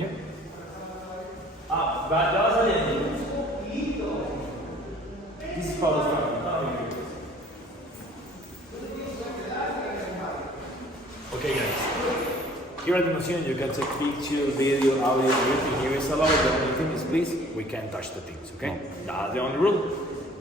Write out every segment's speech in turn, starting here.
Here. But that was a little. This is Pablo Escobar. Okay, guys. Here at the museum, you can take pictures, video, audio, everything here is allowed. The only thing is, please, we can't touch the things, okay? That's the only rule.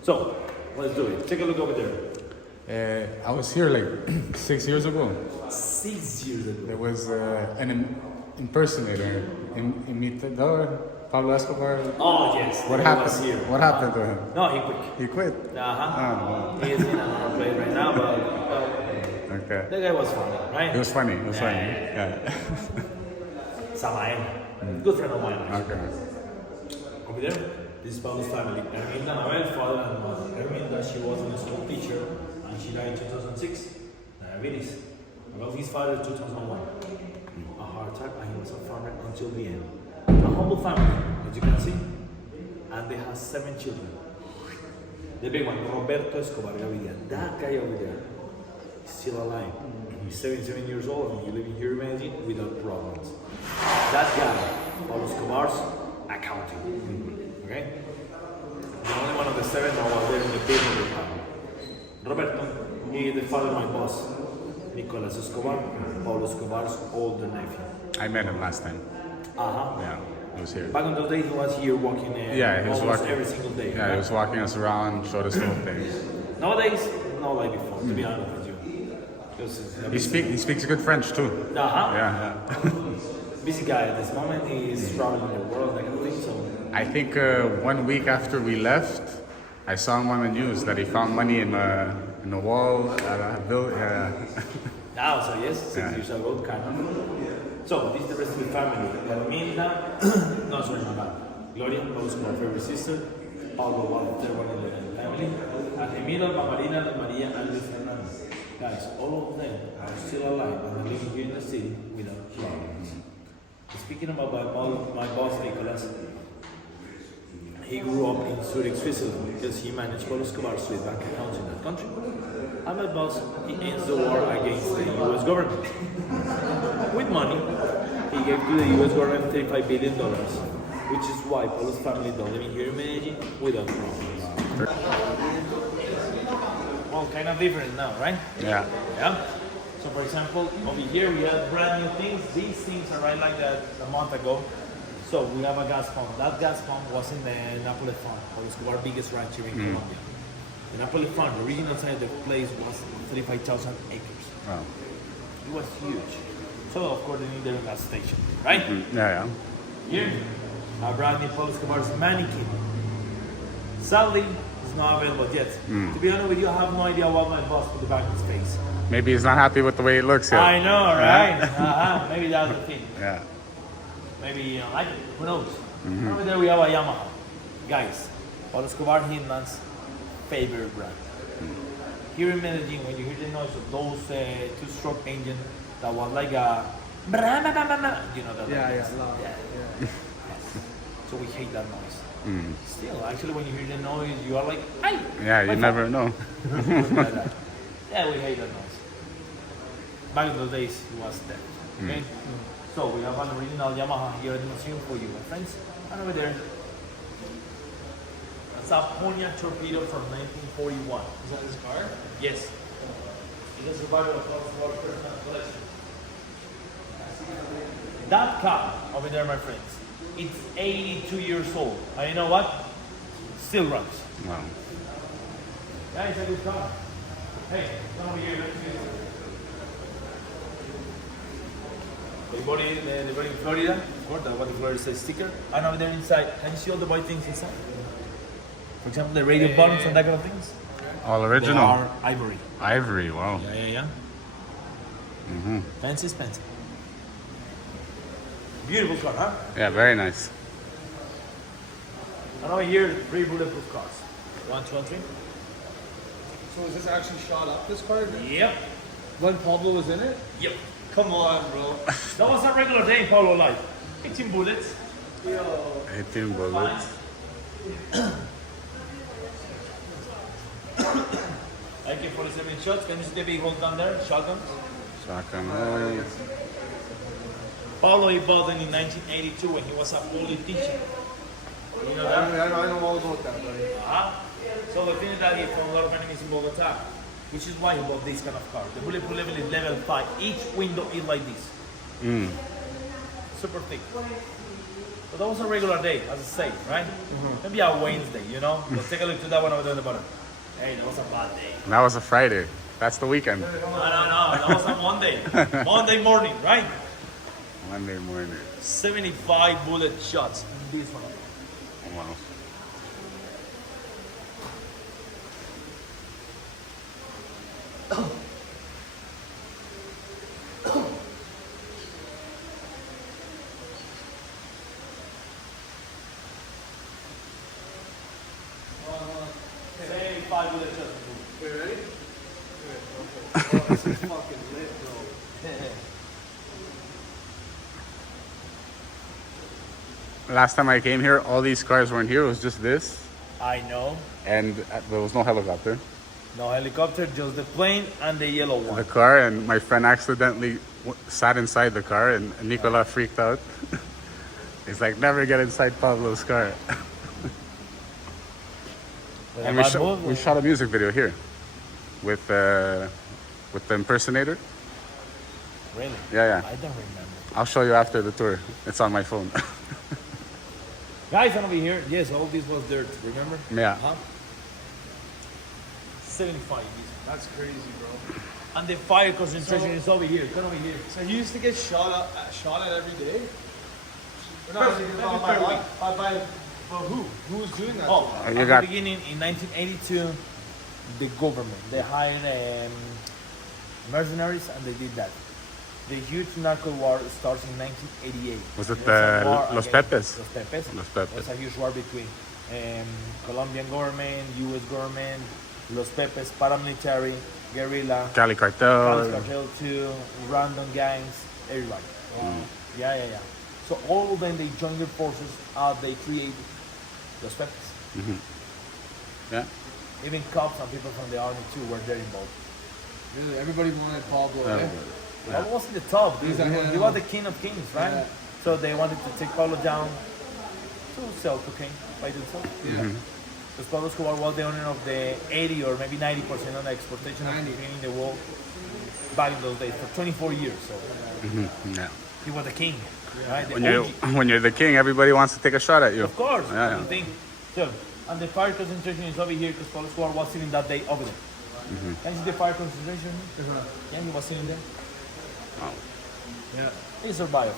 So, let's do it. Take a look over there. I was here like 6 years ago. 6 years ago. There was an impersonator, imitador, Pablo Escobar. Oh, yes. What happened? Here. What happened to him? No, he quit. He quit. Uh-huh. He is in another place right now, but Okay. the guy was funny, right? It was funny. It was funny. Yeah. Samael. Good friend of mine. Okay. Over there, this is Pablo's family. Herminda, Noel, father and mother. Herminda, she was a school teacher and she died in 2006. Diabetes. Well, his father in 2001. A heart attack and he was a farmer until the end. A humble family, as you can see. And they have 7 children. The big one, Roberto Escobar Gaviria. That guy over there is still alive. He's 77 years old and he's living here in Medellín without problems. That guy, Pablo Escobar's accounting. Okay? The only one of the 7 that was there in the big of the family. Roberto, he is the father of my boss, Nicolas Escobar, Pablo Escobar's older nephew. I met him last time. Yeah, he was here. Back in those days, he was here walking Yeah, he was almost walking every single day. Yeah, he was walking us around, showed us little things. Nowadays, not like before, to be honest with you. He speaks good French too. Yeah. Busy guy at this moment. He's traveling the world, that kind of thing. So I think 1 week after we left, I saw him on the news that he found money in a wall at a building. now, so yes, 6 years ago, kind of. So this is the rest of the family. Herminda, no, sorry, my bad. Gloria, Pablo's my favorite sister. Pablo was the third one in the family. And Emilio, Pamarina, Maria, and Luis Fernando. Guys, all of them are still alive and are living here in the city without problems. Speaking about my boss, Nicolas, he grew up in Zurich, Switzerland, because he managed Pablo Escobar's Swiss bank accounts in that country. And my boss, he ends the war against the US government. With money, he gave to the US government $35 billion, which is why Pablo's family is living here in Medellín without problems. Well, kind of different now, right? Yeah. So for example, over here we have brand new things. These things arrived like that a month ago. So we have a gas pump. That gas pump was in the Nápoles farm, Pablo Escobar's biggest ranch here in Colombia. The Nápoles farm, the original size of the place was 35,000 acres. Wow. It was huge. So of course they needed a gas station, right? Yeah. Here, a brand new Pablo Escobar's mannequin. Sadly, it's not available yet. To be honest with you, I have no idea what my boss put back in his face. Maybe he's not happy with the way it looks yet. I know, right? Maybe that's the thing. Yeah. Maybe you don't like it. Who knows? Over there we have a Yamaha. Guys, Pablo Escobar Hitman's favorite brand. Here in Medellín, when you hear the noise of those two-stroke engine that was like a... You know that? Yeah. So we hate that noise. Still, actually, when you hear the noise, you are like, hey! Yeah, you never know. Yeah, we hate that noise. Back in those days, it was dead. Okay? So we have an original Yamaha here at the museum for you, my friends. And over there, that's a Pontiac torpedo from 1941. Is that his car? Yes. It is survival of our personal collection. That car over there, my friends, it's 82 years old. And you know what? Still runs. Wow. Yeah, it's a good car. Hey, come over here, let's see this. They bought it in Florida, of course, that's what the Florida says sticker. And over there inside, can you see all the white things inside? For example, the radio buttons and that kind of things. All They original. are ivory. Ivory, wow. Yeah. Fancy, expensive. Beautiful car, huh? Yeah, very nice. And over here, 3 bulletproof cars. 1, 2, and 3. So is this actually shot up, this car? Yep. When Pablo was in it? Yep. Come on, bro. That was a regular day in Pablo life. 18 bullets. 18 bullets. AK-47 shots. Can you see the big hole down there? Shotguns. Shotgun. Oh. Pablo, he bought them in 1982 when he was a politician. You know that? I know all about that, buddy. So the thing is that he found a lot of enemies in Bogota, which is why he bought this kind of car. The Bulletproof level is level 5. Each window is like this. Super thick. But that was a regular day, as I say, right? Maybe a Wednesday, you know? Let's take a look to that one over there in the bottom. Hey, that was a bad day. That was a Friday. That's the weekend. No. That was a Monday. Monday morning, right? Monday morning. 75 bullet shots in this one. Wow. Wait, ready? Oh, this is fucking lit, bro. Last time I came here, all these cars weren't here. It was just this, I know. and there was no helicopter. No helicopter, just the plane and the yellow The one. car, and my friend accidentally sat inside the car, and Nicola freaked out. He's like, never get inside Pablo's car. And we shot a music video here with the impersonator. Really? Yeah. I don't remember. I'll show you after the tour. It's on my phone. Guys, over here. Yes, all this was dirt. Remember? Yeah. 75. That's crazy, bro. And the fire concentration is over here. Come over here. So he used to get shot at every day? Or Per- not, maybe per week. by who? Who's doing that? Oh, You at the got- beginning in 1982, the government they hired mercenaries and they did that. The huge narco war starts in 1988. Was it It a war Los against- Pepes? Los Pepes. Los Pepes. It was a huge war between Colombian government, U.S. government, Los Pepes, paramilitary, guerrilla, Cali Cartel. Cartel 2, random gangs, everybody. Yeah. So all of them, they joined their forces, they create Los Pepes. Yeah. Even cops and people from the army too were there involved. Really, everybody wanted Pablo. Yeah. Pablo was in the top, dude. He's a- He was the king of kings, right? Yeah. So they wanted to take Pablo down to sell cocaine by themselves. Yeah. Because Pablo Escobar was the owner of the 80 or maybe 90% of the exportation of 90. cocaine in the world back in those days for 24 years. So Yeah. he was the king, right? The When you're the king, everybody wants to take a shot at you. Of course, Yeah. that's the thing. So, and the fire concentration is over here because Pablo Escobar was sitting that day over there. Can you see the fire concentration? Yeah, he was sitting there. Oh. Yeah. He survived.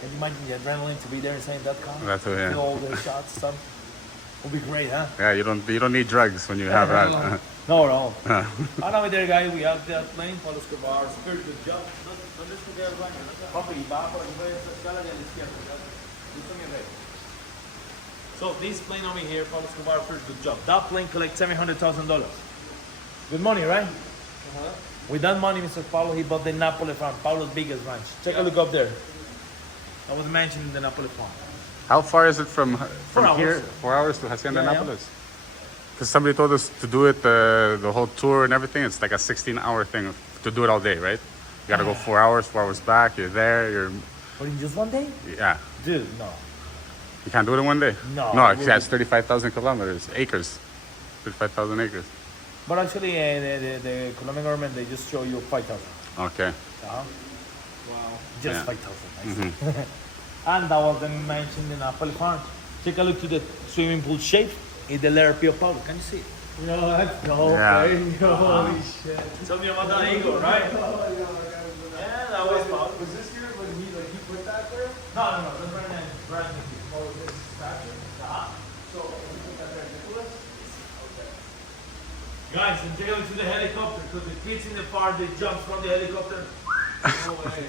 Can you imagine the adrenaline to be there inside that car? That's what, yeah. Feel all the shots, stuff. Would be great, huh? Yeah, you don't need drugs when you have that. No, no. And over there, guys, we have that plane, Pablo Escobar's very good job. ¿Dónde estudiar el baño? Papi, va por aquí por esta escala y a la izquierda. Listo, mi rey. So this plane over here, Pablo Escobar, first good job. That plane collects $700,000. Good money, right? With that money, Mr. Pablo, he bought the Nápoles farm, Pablo's biggest ranch. Take a look up there. I was mentioning the Nápoles farm. How far is it from hours. here? 4 hours to Hacienda Yeah, yeah. Nápoles? Because somebody told us to do it the whole tour and everything. It's like a 16-hour thing to do it all day, right? You gotta go 4 hours back. You're there. But in just one day? Yeah. Dude, no. You can't do it in one day. No, No, it it has 35,000 kilometers, acres, 35,000 acres. But actually, the Colombian government, they just show you 5,000. Okay. Wow. Just Yeah. 5,000. And that was then mentioned in Nápoles farm. Take a look to the swimming pool shape in the letter P of Pablo. Can you see it? No, that's dope, Yeah. right? Holy shit. Tell me about that eagle, right? Yeah, that was Pablo. Was this here when he put that there? No, that's brand new. Oh, this statue? So, he put that there, Nicholas? Guys, and take a look to the helicopter, because the kids in the park, they jump from the helicopter. No way.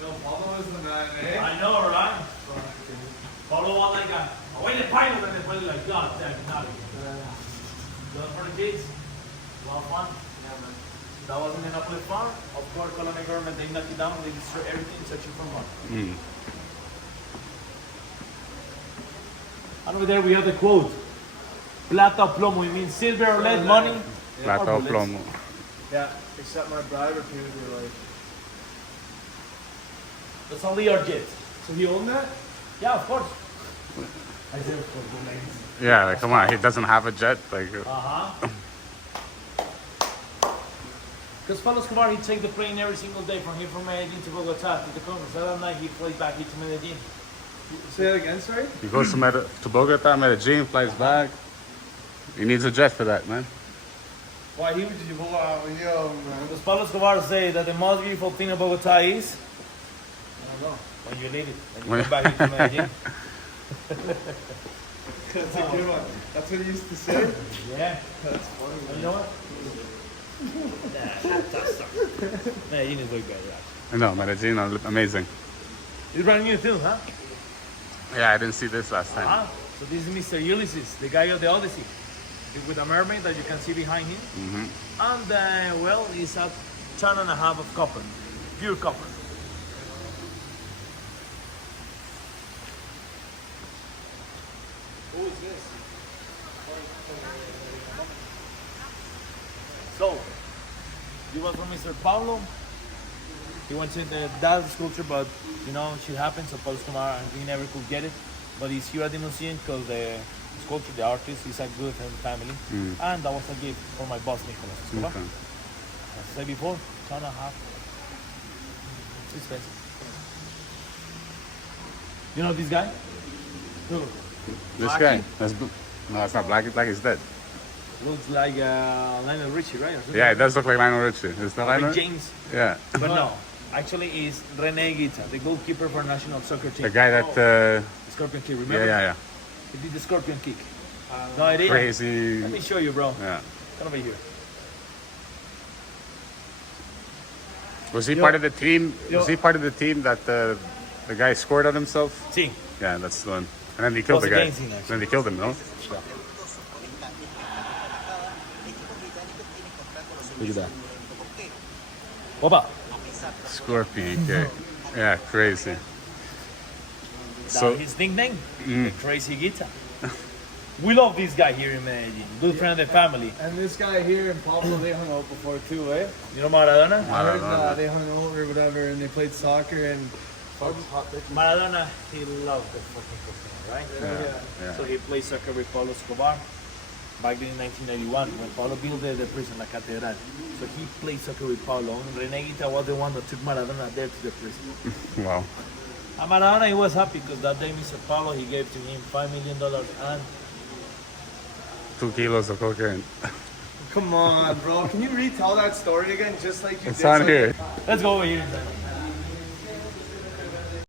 Yo, Pablo is the man, eh? I know, right? Pablo was like away the pilot, and they put it like, God, damn, not again. Done for the kids. A lot of fun. Yeah, man. That was in the Nápoles farm. Of course, Colombian government, they knock it down, they destroy everything, searching for money. And over there we have the quote. Plata o plomo, it means silver or lead money. Plata o bullets. plomo. Yeah, except my bride refused to like. That's a Learjet. So he owned that? Yeah, of course. I said, of course, the names. Yeah, like, come on, he doesn't have a jet. Like, Because Pablo Escobar, he'd take the plane every single day from here from Medellín to Bogotá to the Congress. That night he flies back here to Medellín. Say that again, sorry? he goes to Bogota, Medellin, flies back. He needs a jet for that, man. Why he would you go out with yo, man? Does Pablo Escobar say that the most beautiful thing of Bogotá is? I don't know. When you leave it, when you come back here to Medellín. That's a good one. That's what he used to say? Yeah. That's funny. And you know what? Medellín is way better. I know, Medellin, amazing. It's brand new too, huh? Yeah, I didn't see this last time. So this is Mr. Ulysses, the guy of the Odyssey, with a mermaid that you can see behind him. And well, it's a ton and a half of copper, pure copper. Who is this? So, it was from Mr. Pablo. He went to that sculpture, but you know, shit happened, so Pablo Escobar, he never could get it. But he's here at the museum because the sculptor, the artist, is a good family. And that was a gift for my boss, Nicolas Escobar. Okay. As I said before, ton and a half. It's expensive. You know this guy? Who? This Blackie? guy. No, it's not Blackie. Blackie's dead. Looks like Lionel Richie, right? Or something Yeah, like it does look like Lionel Richie. Is that like Lionel? James. Yeah. But no, actually it's René Guita, the goalkeeper for national soccer team. The guy that, Scorpion kick, remember? yeah. He did the scorpion kick. No idea? Crazy. Let me show you, bro. Yeah. Come over here. Was he part of the team? Was he part of the team that the guy scored on himself? See, Yeah, that's the one. And then he killed Was the guy. against him, actually. Then they killed him, no? look at that. Opa. Scorpion kick. Yeah, crazy. So his nickname, the Crazy Guita. We love this guy here in Medellin. Good friend of the family. And this guy here in Pablo, they hung out before too, eh? You know Maradona? I heard Maradona. they hung out or whatever and they played soccer and Maradona, he loved the fucking cocaine, right? Yeah. So he played soccer with Pablo Escobar back then in 1991 when Pablo built the prison, La Catedral. So he played soccer with Pablo. And René Guita was the one that took Maradona there to the prison. Wow. And Maradona, he was happy because that day Mr. Pablo, he gave to him $5 million and 2 kilos of cocaine. come on, bro. Can you retell that story again just like you It's did? on here. let's go over here.